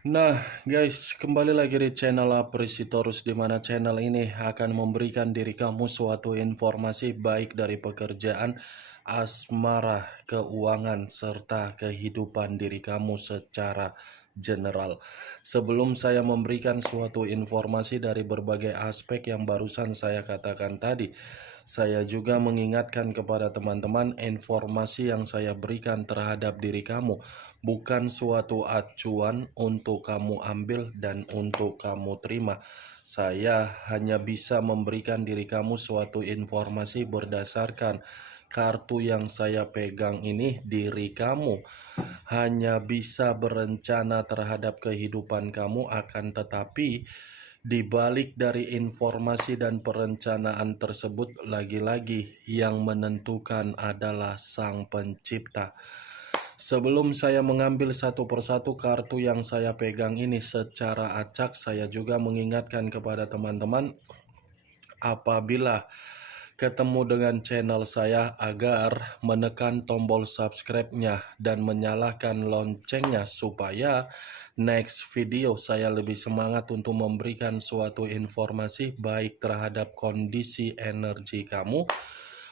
Nah, guys, kembali lagi di channel Apresitorus, di mana channel ini akan memberikan diri kamu suatu informasi baik dari pekerjaan, asmara, keuangan, serta kehidupan diri kamu secara general. Sebelum saya memberikan suatu informasi dari berbagai aspek yang barusan saya katakan tadi, saya juga mengingatkan kepada teman-teman informasi yang saya berikan terhadap diri kamu bukan suatu acuan untuk kamu ambil dan untuk kamu terima. Saya hanya bisa memberikan diri kamu suatu informasi berdasarkan kartu yang saya pegang ini. Diri kamu hanya bisa berencana terhadap kehidupan kamu, akan tetapi di balik dari informasi dan perencanaan tersebut, lagi-lagi yang menentukan adalah Sang Pencipta. Sebelum saya mengambil satu persatu kartu yang saya pegang ini secara acak, saya juga mengingatkan kepada teman-teman apabila ketemu dengan channel saya agar menekan tombol subscribe-nya dan menyalakan loncengnya supaya next video saya lebih semangat untuk memberikan suatu informasi baik terhadap kondisi energi kamu,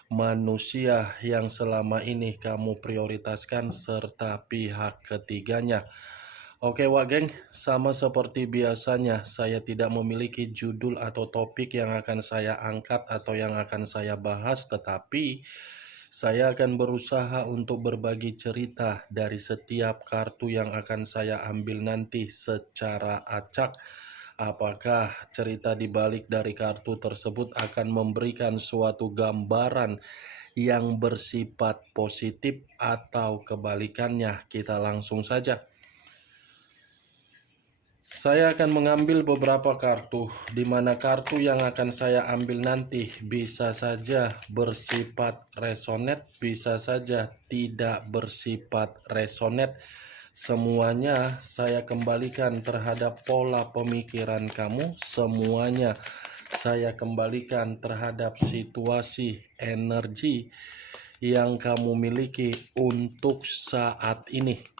manusia yang selama ini kamu prioritaskan, serta pihak ketiganya. Oke Wak Geng, sama seperti biasanya saya tidak memiliki judul atau topik yang akan saya angkat atau yang akan saya bahas, tetapi saya akan berusaha untuk berbagi cerita dari setiap kartu yang akan saya ambil nanti secara acak. Apakah cerita di balik dari kartu tersebut akan memberikan suatu gambaran yang bersifat positif atau kebalikannya? Kita langsung saja. Saya akan mengambil beberapa kartu, di mana kartu yang akan saya ambil nanti bisa saja bersifat resonet, bisa saja tidak bersifat resonet. Semuanya saya kembalikan terhadap pola pemikiran kamu, semuanya saya kembalikan terhadap situasi energi yang kamu miliki untuk saat ini.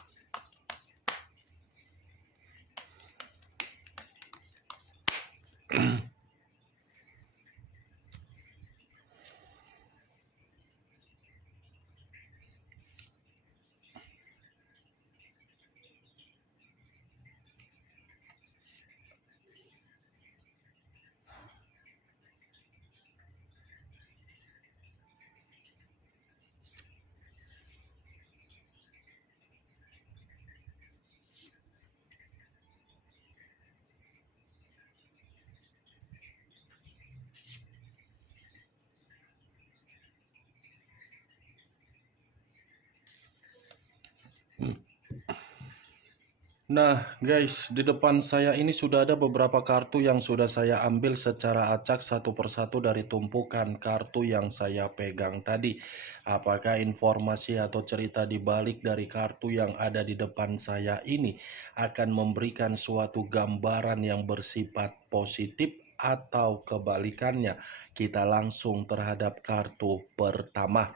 Nah guys, di depan saya ini sudah ada beberapa kartu yang sudah saya ambil secara acak satu persatu dari tumpukan kartu yang saya pegang tadi. Apakah informasi atau cerita di balik dari kartu yang ada di depan saya ini akan memberikan suatu gambaran yang bersifat positif atau kebalikannya? Kita langsung terhadap kartu pertama.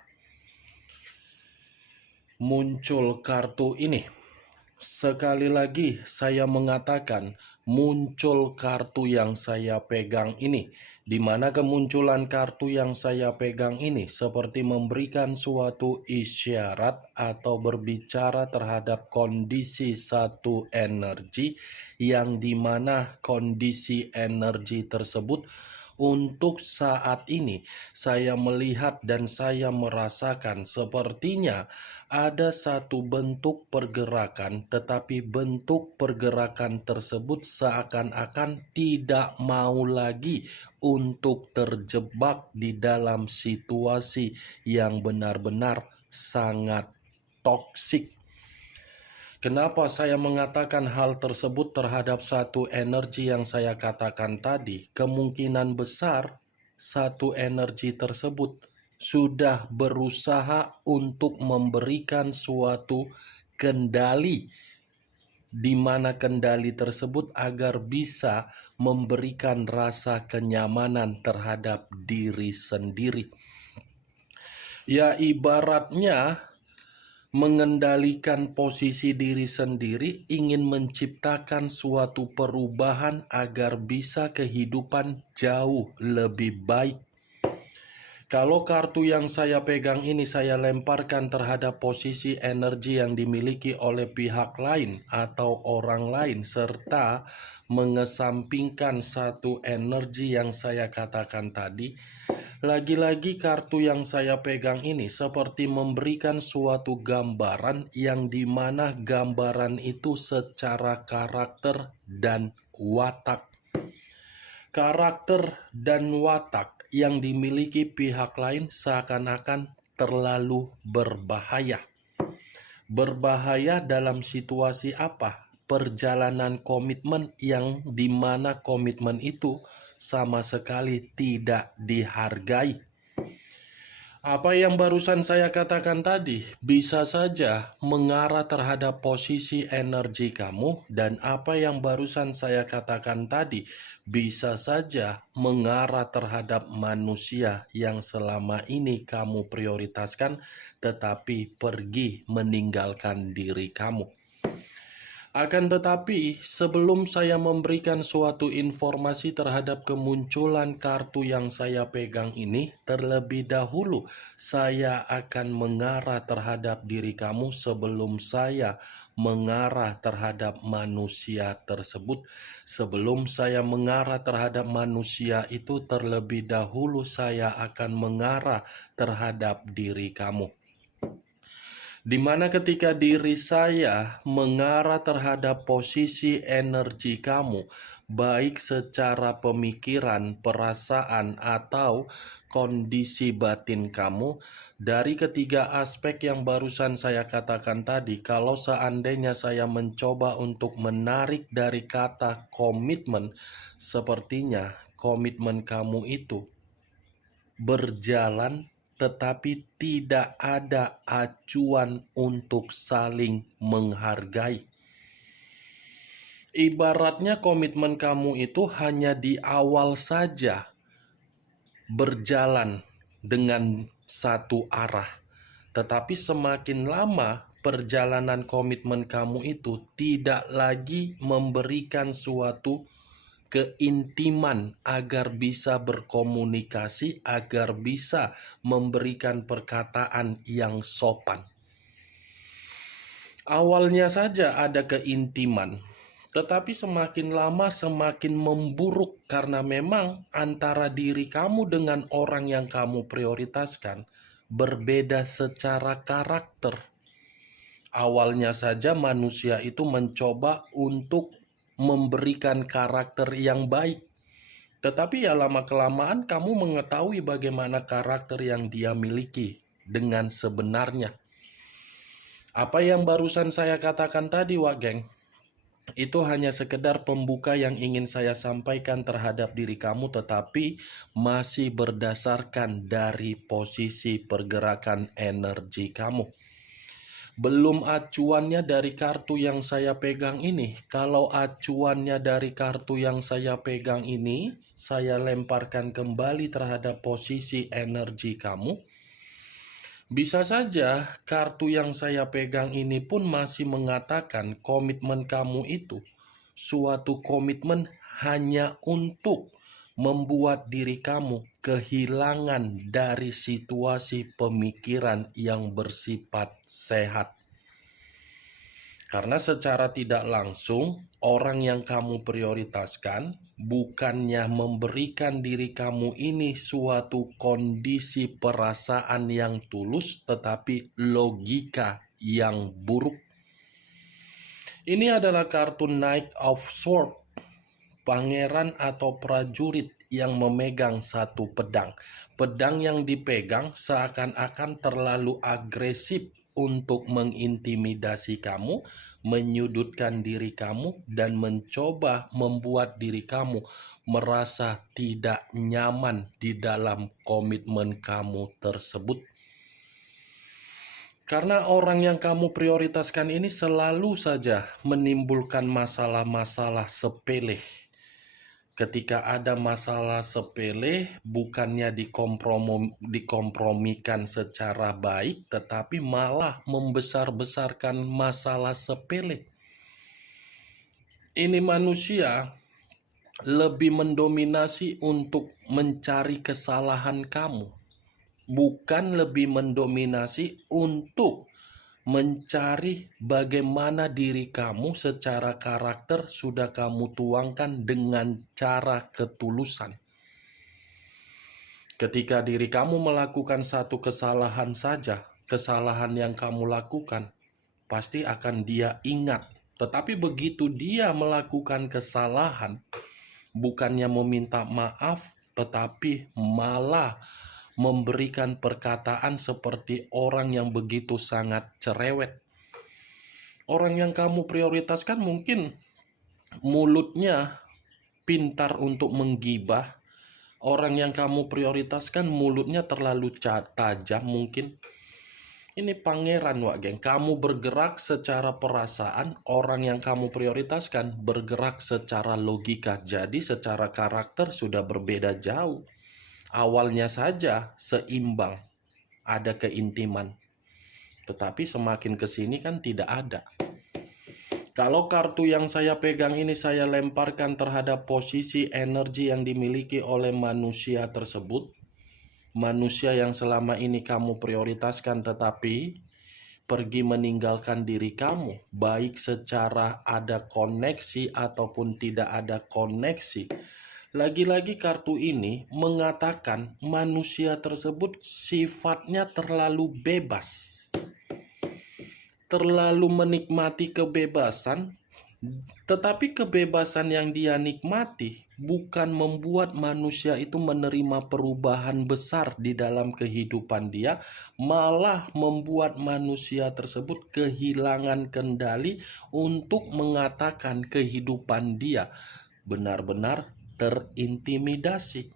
Muncul kartu ini. Sekali lagi saya mengatakan muncul kartu yang saya pegang ini, di mana kemunculan kartu yang saya pegang ini seperti memberikan suatu isyarat atau berbicara terhadap kondisi satu energi, yang dimana kondisi energi tersebut untuk saat ini saya melihat dan saya merasakan sepertinya ada satu bentuk pergerakan, tetapi bentuk pergerakan tersebut seakan-akan tidak mau lagi untuk terjebak di dalam situasi yang benar-benar sangat toksik. Kenapa saya mengatakan hal tersebut terhadap satu energi yang saya katakan tadi? Kemungkinan besar satu energi tersebut sudah berusaha untuk memberikan suatu kendali, di mana kendali tersebut agar bisa memberikan rasa kenyamanan terhadap diri sendiri. Ya, ibaratnya mengendalikan posisi diri sendiri, ingin menciptakan suatu perubahan agar bisa kehidupan jauh lebih baik. Kalau kartu yang saya pegang ini saya lemparkan terhadap posisi energi yang dimiliki oleh pihak lain atau orang lain, serta mengesampingkan satu energi yang saya katakan tadi, lagi-lagi kartu yang saya pegang ini seperti memberikan suatu gambaran yang dimana gambaran itu secara karakter dan watak. Karakter dan watak yang dimiliki pihak lain seakan-akan terlalu berbahaya. Berbahaya dalam situasi apa? Perjalanan komitmen yang dimana komitmen itu sama sekali tidak dihargai. Apa yang barusan saya katakan tadi bisa saja mengarah terhadap posisi energi kamu, dan apa yang barusan saya katakan tadi bisa saja mengarah terhadap manusia yang selama ini kamu prioritaskan tetapi pergi meninggalkan diri kamu. Akan tetapi, sebelum saya memberikan suatu informasi terhadap kemunculan kartu yang saya pegang ini, terlebih dahulu saya akan mengarah terhadap diri kamu sebelum saya mengarah terhadap manusia tersebut. Sebelum saya mengarah terhadap manusia itu, terlebih dahulu saya akan mengarah terhadap diri kamu. Di mana ketika diri saya mengarah terhadap posisi energi kamu, baik secara pemikiran, perasaan, atau kondisi batin kamu, dari ketiga aspek yang barusan saya katakan tadi, kalau seandainya saya mencoba untuk menarik dari kata komitmen, sepertinya komitmen kamu itu berjalan tetapi tidak ada acuan untuk saling menghargai. Ibaratnya komitmen kamu itu hanya di awal saja berjalan dengan satu arah. Tetapi semakin lama perjalanan komitmen kamu itu tidak lagi memberikan suatu keintiman agar bisa berkomunikasi, agar bisa memberikan perkataan yang sopan. Awalnya saja ada keintiman, tetapi semakin lama semakin memburuk karena memang antara diri kamu dengan orang yang kamu prioritaskan berbeda secara karakter. Awalnya saja manusia itu mencoba untuk memberikan karakter yang baik. Tetapi ya lama-kelamaan kamu mengetahui bagaimana karakter yang dia miliki dengan sebenarnya. Apa yang barusan saya katakan tadi, Wak Geng, itu hanya sekedar pembuka yang ingin saya sampaikan terhadap diri kamu, tetapi masih berdasarkan dari posisi pergerakan energi kamu. Belum acuannya dari kartu yang saya pegang ini. Kalau acuannya dari kartu yang saya pegang ini, saya lemparkan kembali terhadap posisi energi kamu. Bisa saja kartu yang saya pegang ini pun masih mengatakan komitmen kamu itu suatu komitmen hanya untuk membuat diri kamu kehilangan dari situasi pemikiran yang bersifat sehat. Karena secara tidak langsung, orang yang kamu prioritaskan bukannya memberikan diri kamu ini suatu kondisi perasaan yang tulus, tetapi logika yang buruk. Ini adalah kartu Knight of Swords, pangeran atau prajurit yang memegang satu pedang. Pedang yang dipegang seakan-akan terlalu agresif untuk mengintimidasi kamu, menyudutkan diri kamu, dan mencoba membuat diri kamu merasa tidak nyaman di dalam komitmen kamu tersebut. Karena orang yang kamu prioritaskan ini selalu saja menimbulkan masalah-masalah sepele. Ketika ada masalah sepele, bukannya dikompromikan secara baik, tetapi malah membesar-besarkan masalah sepele. Ini manusia lebih mendominasi untuk mencari kesalahan kamu, bukan lebih mendominasi untuk mencari bagaimana diri kamu secara karakter sudah kamu tuangkan dengan cara ketulusan. Ketika diri kamu melakukan satu kesalahan saja, kesalahan yang kamu lakukan pasti akan dia ingat. Tetapi begitu dia melakukan kesalahan, bukannya meminta maaf, tetapi malah memberikan perkataan seperti orang yang begitu sangat cerewet. Orang yang kamu prioritaskan mungkin mulutnya pintar untuk menggibah. Orang yang kamu prioritaskan mulutnya terlalu tajam mungkin. Ini pangeran, Wak Geng. Kamu bergerak secara perasaan, orang yang kamu prioritaskan bergerak secara logika. Jadi secara karakter sudah berbeda jauh. Awalnya saja seimbang, ada keintiman. Tetapi semakin kesini kan tidak ada. Kalau kartu yang saya pegang ini saya lemparkan terhadap posisi energi yang dimiliki oleh manusia tersebut, manusia yang selama ini kamu prioritaskan tetapi pergi meninggalkan diri kamu, baik secara ada koneksi ataupun tidak ada koneksi. Lagi-lagi kartu ini mengatakan manusia tersebut sifatnya terlalu bebas, terlalu menikmati kebebasan, tetapi kebebasan yang dia nikmati bukan membuat manusia itu menerima perubahan besar di dalam kehidupan dia, malah membuat manusia tersebut kehilangan kendali untuk mengatakan kehidupan dia benar-benar terintimidasi.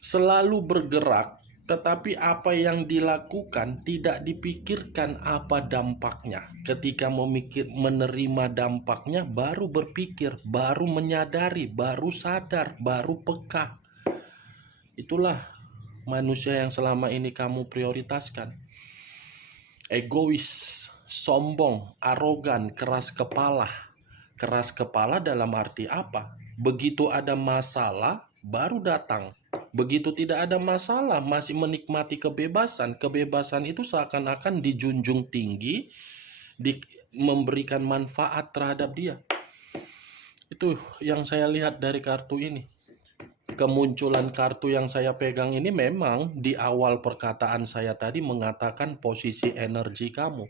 Selalu bergerak, tetapi apa yang dilakukan tidak dipikirkan apa dampaknya. Ketika menerima dampaknya, baru berpikir, baru menyadari, baru sadar, baru peka. Itulah manusia yang selama ini kamu prioritaskan. Egois, sombong, arogan, keras kepala. Keras kepala dalam arti apa? Begitu ada masalah, baru datang. Begitu tidak ada masalah, masih menikmati kebebasan. Kebebasan itu seakan-akan dijunjung tinggi, memberikan manfaat terhadap dia. Itu yang saya lihat dari kartu ini. Kemunculan kartu yang saya pegang ini memang di awal perkataan saya tadi mengatakan posisi energi kamu.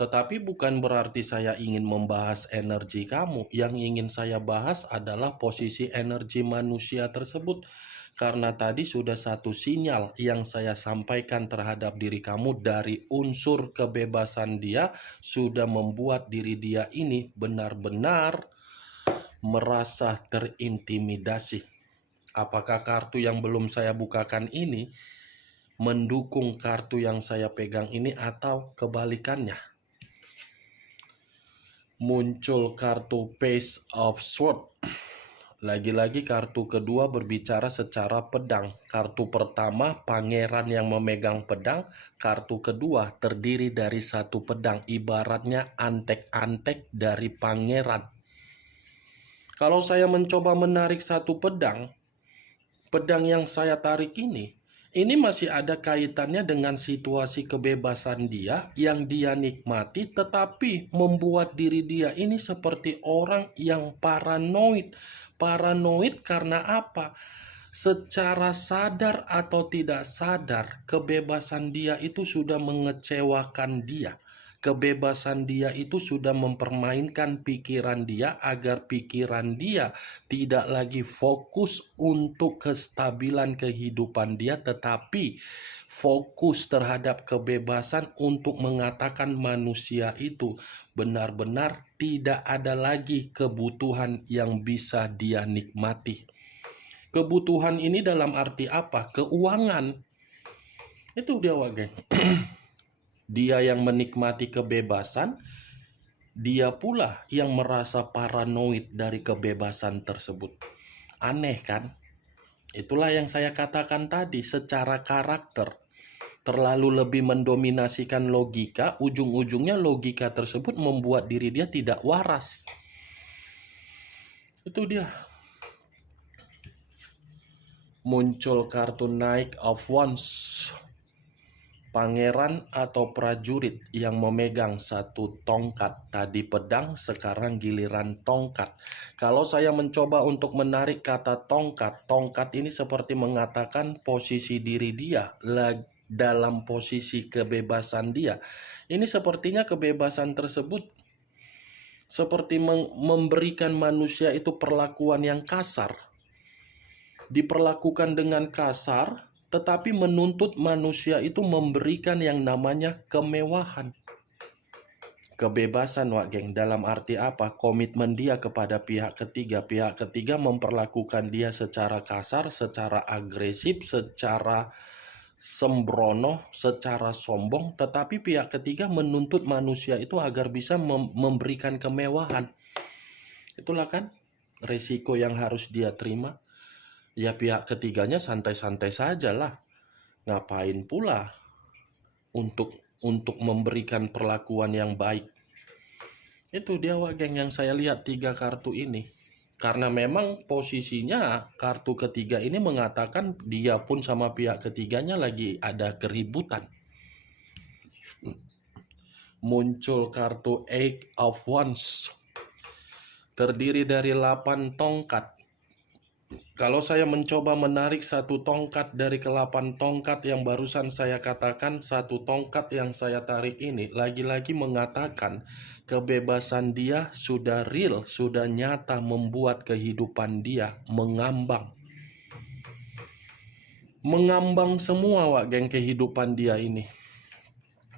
Tetapi bukan berarti saya ingin membahas energi kamu. Yang ingin saya bahas adalah posisi energi manusia tersebut. Karena tadi sudah satu sinyal yang saya sampaikan terhadap diri kamu dari unsur kebebasan dia sudah membuat diri dia ini benar-benar merasa terintimidasi. Apakah kartu yang belum saya bukakan ini mendukung kartu yang saya pegang ini atau kebalikannya? Muncul kartu Page of Swords. Lagi-lagi kartu kedua berbicara secara pedang. Kartu pertama pangeran yang memegang pedang, kartu kedua terdiri dari satu pedang, ibaratnya antek-antek dari pangeran. Kalau saya mencoba menarik satu pedang, pedang yang saya tarik ini masih ada kaitannya dengan situasi kebebasan dia yang dia nikmati, tetapi membuat diri dia ini seperti orang yang paranoid. Paranoid karena apa? Secara sadar atau tidak sadar, kebebasan dia itu sudah mengecewakan dia. Kebebasan dia itu sudah mempermainkan pikiran dia agar pikiran dia tidak lagi fokus untuk kestabilan kehidupan dia, tetapi fokus terhadap kebebasan untuk mengatakan manusia itu benar-benar tidak ada lagi kebutuhan yang bisa dia nikmati. Kebutuhan ini dalam arti apa? Keuangan. Itu dia, Wage. Dia yang menikmati kebebasan, dia pula yang merasa paranoid dari kebebasan tersebut. Aneh kan? Itulah yang saya katakan tadi, secara karakter terlalu lebih mendominasikan logika, ujung-ujungnya logika tersebut membuat diri dia tidak waras. Itu dia. Muncul kartu Knight of Wands. Pangeran atau prajurit yang memegang satu tongkat. Tadi pedang, sekarang giliran tongkat. Kalau saya mencoba untuk menarik kata tongkat, tongkat ini seperti mengatakan posisi diri dia dalam posisi kebebasan dia. Ini sepertinya kebebasan tersebut seperti memberikan manusia itu perlakuan yang kasar. Diperlakukan dengan kasar, tetapi menuntut manusia itu memberikan yang namanya kemewahan. Kebebasan, Wak Geng, dalam arti apa? Komitmen dia kepada pihak ketiga. Pihak ketiga memperlakukan dia secara kasar, secara agresif, secara sembrono, secara sombong, tetapi pihak ketiga menuntut manusia itu agar bisa memberikan kemewahan. Itulah kan resiko yang harus dia terima. Ya pihak ketiganya santai-santai saja lah. Ngapain pula untuk memberikan perlakuan yang baik. Itu dia, Wak Geng, yang saya lihat 3 kartu ini. Karena memang posisinya kartu ketiga ini mengatakan dia pun sama pihak ketiganya lagi ada keributan. Muncul kartu Eight of Wands. Terdiri dari 8 tongkat. Kalau saya mencoba menarik satu tongkat dari ke-8 tongkat yang barusan saya katakan, satu tongkat yang saya tarik ini lagi-lagi mengatakan kebebasan dia sudah real, sudah nyata membuat kehidupan dia mengambang. Mengambang semua, Wak Geng, kehidupan dia ini.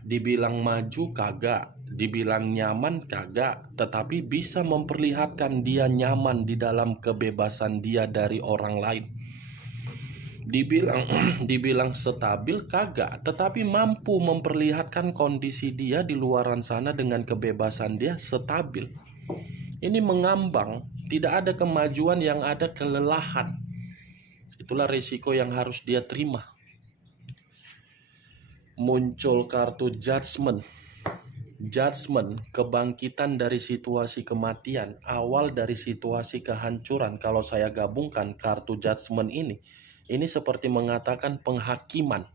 Dibilang maju kagak, dibilang nyaman kagak, tetapi bisa memperlihatkan dia nyaman di dalam kebebasan dia dari orang lain. Dibilang stabil kagak, tetapi mampu memperlihatkan kondisi dia di luaran sana dengan kebebasan dia stabil. Ini mengambang, tidak ada kemajuan, yang ada kelelahan. Itulah resiko yang harus dia terima. Muncul kartu Judgment. Judgment, kebangkitan dari situasi kematian, awal dari situasi kehancuran. Kalau saya gabungkan kartu Judgment ini seperti mengatakan penghakiman.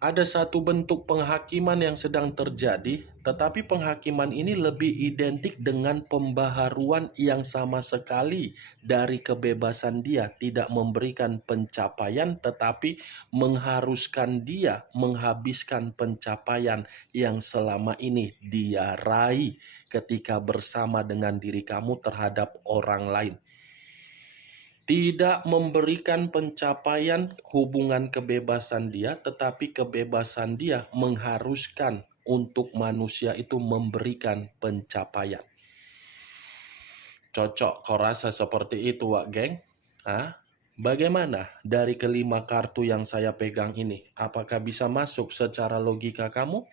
Ada satu bentuk penghakiman yang sedang terjadi, tetapi penghakiman ini lebih identik dengan pembaharuan yang sama sekali dari kebebasan dia, tidak memberikan pencapaian, tetapi mengharuskan dia menghabiskan pencapaian yang selama ini dia raih ketika bersama dengan diri kamu terhadap orang lain. Tidak memberikan pencapaian hubungan kebebasan dia, tetapi kebebasan dia mengharuskan untuk manusia itu memberikan pencapaian. Cocok kau rasa seperti itu, Wak Geng? Bagaimana dari kelima kartu yang saya pegang ini? Apakah bisa masuk secara logika kamu?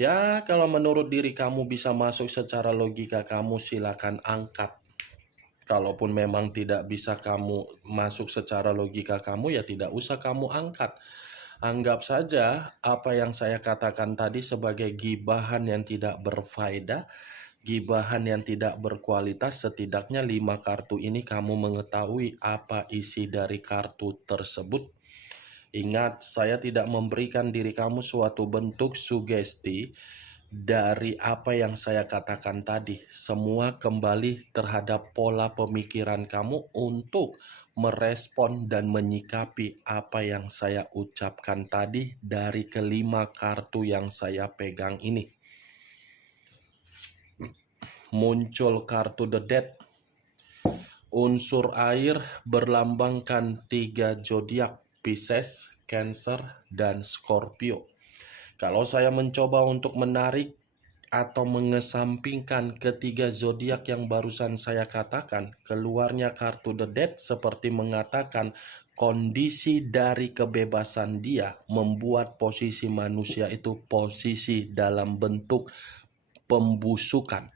Ya, kalau menurut diri kamu bisa masuk secara logika kamu, silakan angkat. Kalaupun memang tidak bisa kamu masuk secara logika kamu, ya tidak usah kamu angkat. Anggap saja apa yang saya katakan tadi sebagai gibahan yang tidak berfaedah, gibahan yang tidak berkualitas. Setidaknya 5 kartu ini kamu mengetahui apa isi dari kartu tersebut. Ingat, saya tidak memberikan diri kamu suatu bentuk sugesti dari apa yang saya katakan tadi. Semua kembali terhadap pola pemikiran kamu untuk merespon dan menyikapi apa yang saya ucapkan tadi dari kelima kartu yang saya pegang ini. Muncul kartu The Death. Unsur air berlambangkan 3 zodiak, Pisces, Cancer, dan Scorpio. Kalau saya mencoba untuk menarik atau mengesampingkan ketiga zodiak yang barusan saya katakan, keluarnya kartu The Death seperti mengatakan kondisi dari kebebasan dia membuat posisi manusia itu posisi dalam bentuk pembusukan.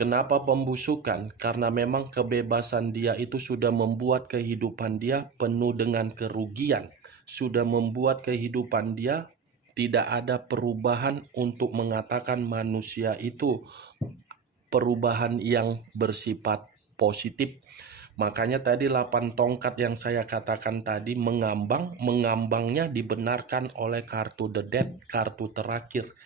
Kenapa pembusukan? Karena memang kebebasan dia itu sudah membuat kehidupan dia penuh dengan kerugian, sudah membuat kehidupan dia tidak ada perubahan untuk mengatakan manusia itu perubahan yang bersifat positif. Makanya tadi 8 tongkat yang saya katakan tadi mengambangnya dibenarkan oleh kartu The Death, kartu terakhir.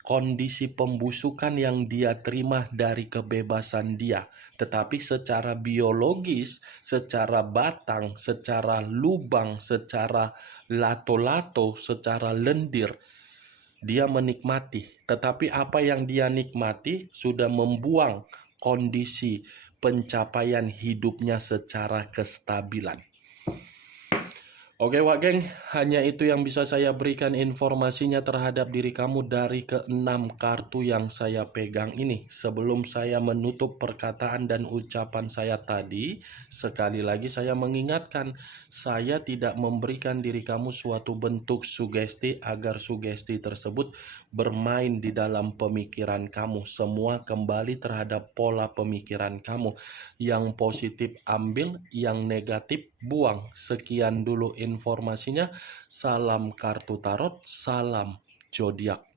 Kondisi pembusukan yang dia terima dari kebebasan dia, tetapi secara biologis, secara batang, secara lubang, secara lato-lato, secara lendir, dia menikmati. Tetapi apa yang dia nikmati sudah membuang kondisi pencapaian hidupnya secara kestabilan. Oke Wak Geng, hanya itu yang bisa saya berikan informasinya terhadap diri kamu dari keenam kartu yang saya pegang ini. Sebelum saya menutup perkataan dan ucapan saya tadi, sekali lagi saya mengingatkan, saya tidak memberikan diri kamu suatu bentuk sugesti agar sugesti tersebut bermain di dalam pemikiran kamu. Semua kembali terhadap pola pemikiran kamu. Yang positif ambil, yang negatif buang. Sekian dulu informasinya. Salam kartu tarot, salam zodiak.